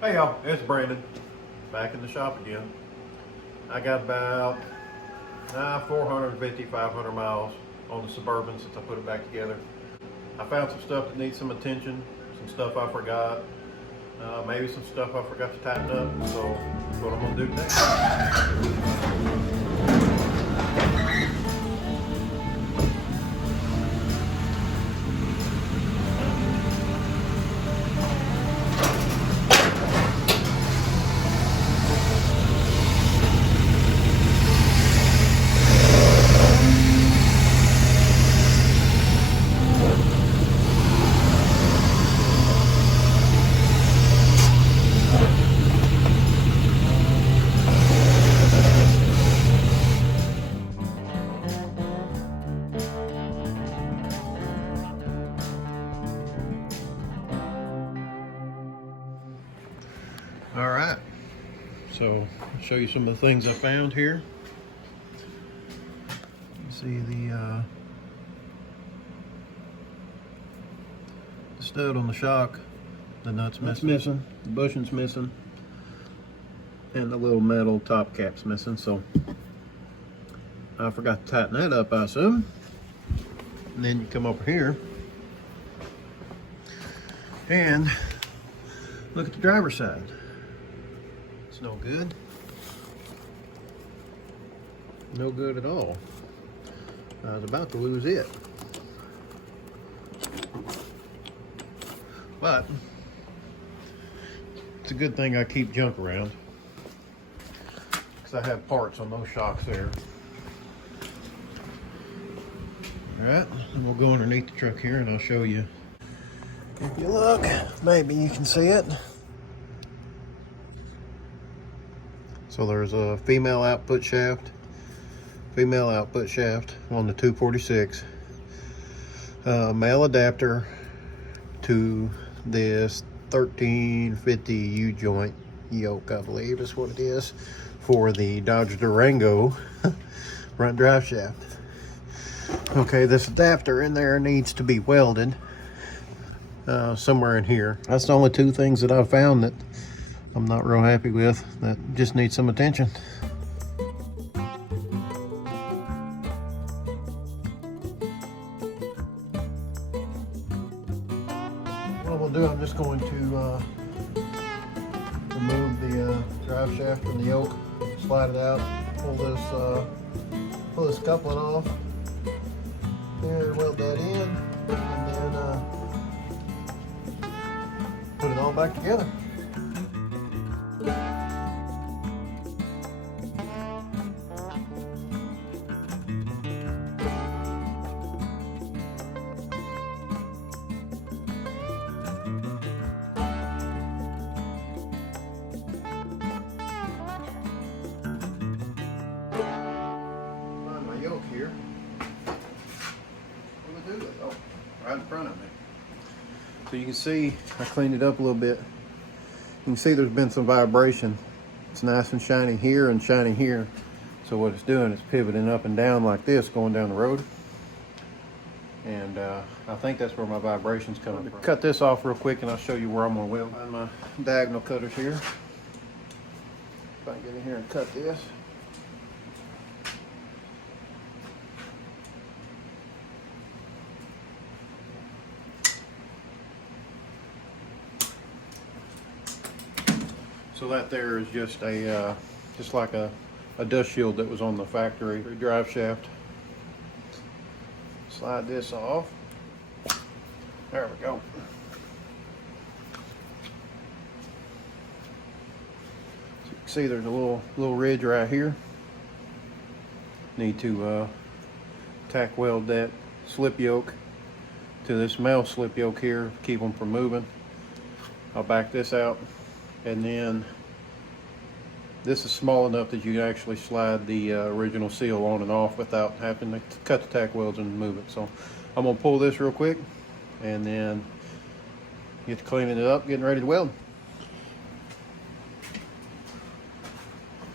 Hey y'all, it's Brandon, back in the shop again. I got about 450, 500 miles on the Suburban since I put it back together. I found some stuff that needs some attention, some stuff I forgot, maybe some stuff I forgot to tighten up, so that's what I'm gonna do today. All right, so I'll show you some of the things I found here. You see the stud on the shock, the nut's missing, the bushing's missing, and the little metal top cap's missing, so I forgot to tighten that up, I assume. And then you come over here and look at the driver's side. It's no good. No good at all. I was about to lose it. But it's a good thing I keep junk around, because I have parts on those shocks there. Alright, and we'll go underneath the truck here and I'll show you. If you look, maybe you can see it. So there's a female output shaft on the 246, male adapter to this 1350 U-joint yoke, I believe is what it is, for the Dodge Durango front drive shaft. Okay, this adapter in there needs to be welded somewhere in here. That's the only two things that I've found that I'm not real happy with, that just need some attention. What we'll do, I'm just going to remove the drive shaft from the yoke, slide it out, pull this coupling off, and weld that in, and then put it all back together. Here. What do I do with it? Oh, right in front of me. So you can see I cleaned it up a little bit. You can see there's been some vibration. It's nice and shiny here and shiny here. So what it's doing is pivoting up and down like this going down the road. And I think that's where my vibration's coming from. Cut this off real quick and I'll show you where I'm gonna weld. Find my diagonal cutters here. If I can get in here and cut this. So that there is just a just like a dust shield that was on the factory drive shaft. Slide this off. There we go. So you can see there's a little ridge right here. Need to tack weld that slip yoke to this male slip yoke here, keep them from moving. I'll back this out. And then this is small enough that you can actually slide the original seal on and off without having to cut the tack welds and move it. So I'm gonna pull this real quick and then get to cleaning it up, getting ready to weld.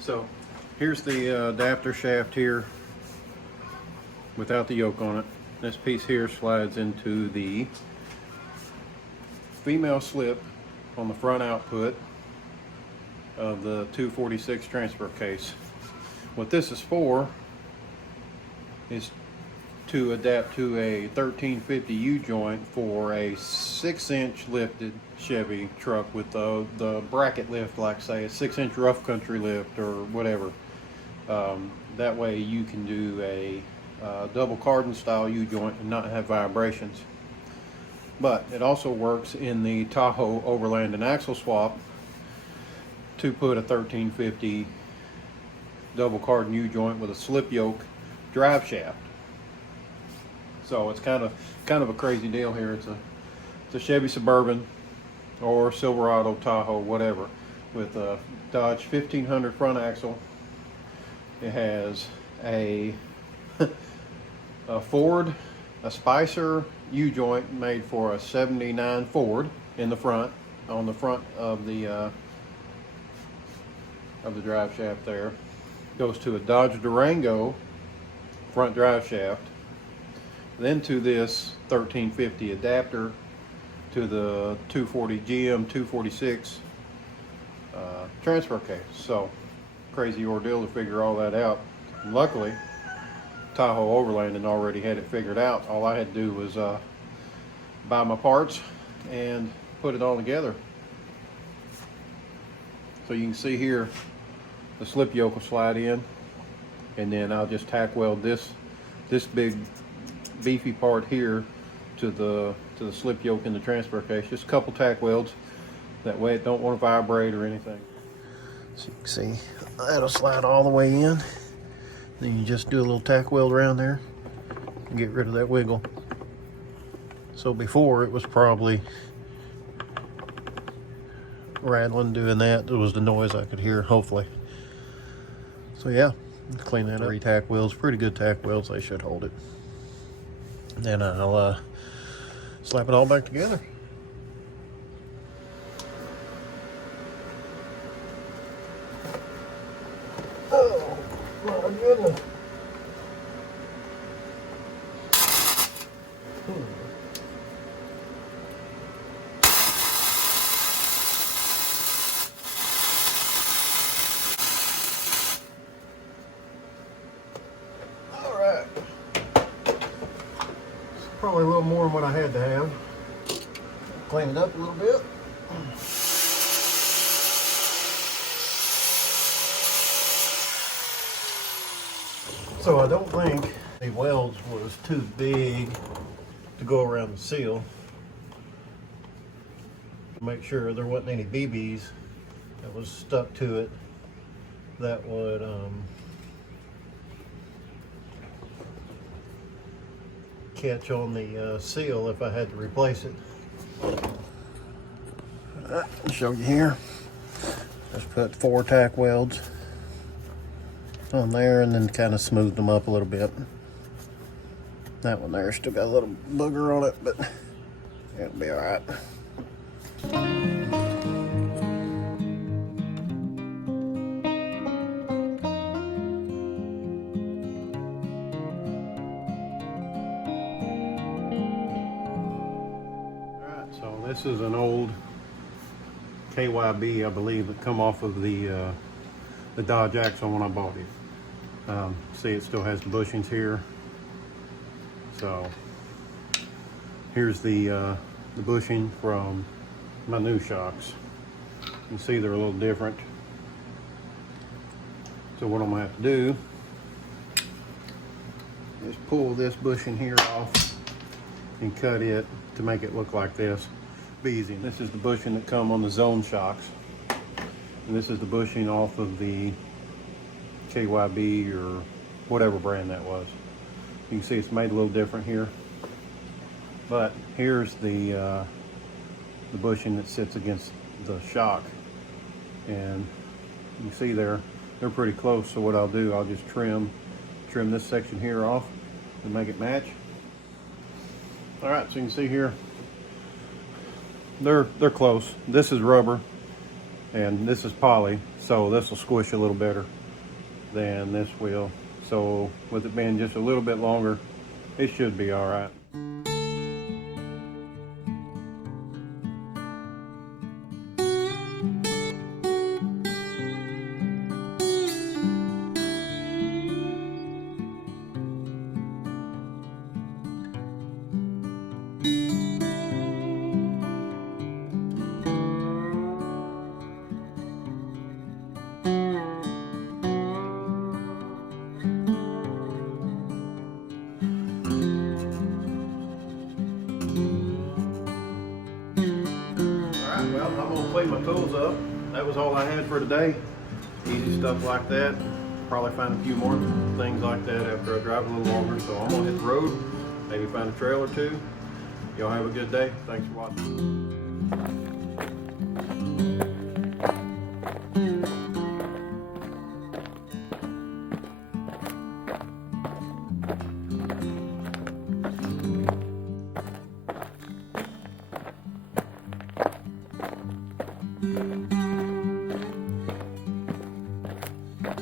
So here's the adapter shaft here without the yoke on it. This piece here slides into the female slip on the front output, of the 246 transfer case. What this is for is to adapt to a 1350 U-joint for a 6-inch lifted Chevy truck with the bracket lift, like say a 6-inch rough country lift or whatever. That way you can do a double cardan style U-joint and not have vibrations. But it also works in the Tahoverlanding axle swap to put a 1350 double cardan U-joint with a slip yoke drive shaft. So it's kind of a crazy deal here. It's a Chevy Suburban or Silverado, Tahoe, whatever, with a Dodge 1500 front axle. It has a Ford, a Spicer U-joint made for a 79 Ford in the front, on the front of the drive shaft there. Goes to a Dodge Durango front drive shaft. Then to this 1350 adapter to the 240 GM 246 transfer case. So crazy ordeal to figure all that out. And luckily, Tahoverlanding already had it figured out. All I had to do was buy my parts and put it all together. So you can see here, the slip yoke will slide in, and then I'll just tack weld this big beefy part here to the slip yoke in the transfer case. Just a couple tack welds, that way it don't want to vibrate or anything. So you can see that'll slide all the way in. Then you just do a little tack weld around there and get rid of that wiggle. So before it was probably rattling doing that. It was the noise I could hear, hopefully. So yeah, clean that up. 3 tack welds, pretty good tack welds. They should hold it. Then I'll slap it all back together. Oh my goodness. All right. Probably a little more than what I had to have. Clean it up a little bit. So I don't think the welds was too big to go around the seal. Make sure there wasn't any BBs that was stuck to it that would catch on the seal if I had to replace it. I'll show you here. Just put 4 tack welds on there and then kind of smoothed them up a little bit. That one there still got a little booger on it, but it'll be all right. So this is an old KYB, I believe, that come off of the Dodge axle when I bought it. See, it still has the bushings here. So here's the bushing from my new shocks. You can see they're a little different. So what I'm gonna have to do is pull this bushing here off and cut it to make it look like this. Be easy. This is the bushing that come on the zone shocks, and this is the bushing off of the KYB or whatever brand that was. You can see it's made a little different here, but here's the bushing that sits against the shock, and you see they're pretty close. So what I'll do, I'll just trim this section here off and make it match. All right, so you can see here, they're close. This is rubber and this is poly, so this will squish a little better than this will. So with it being just a little bit longer, it should be all right. tools up. That was all I had for today. Easy stuff like that. Probably find a few more things like that after I drive a little longer. So I'm gonna hit the road, maybe find a trail or two. Y'all have a good day. Thanks for watching.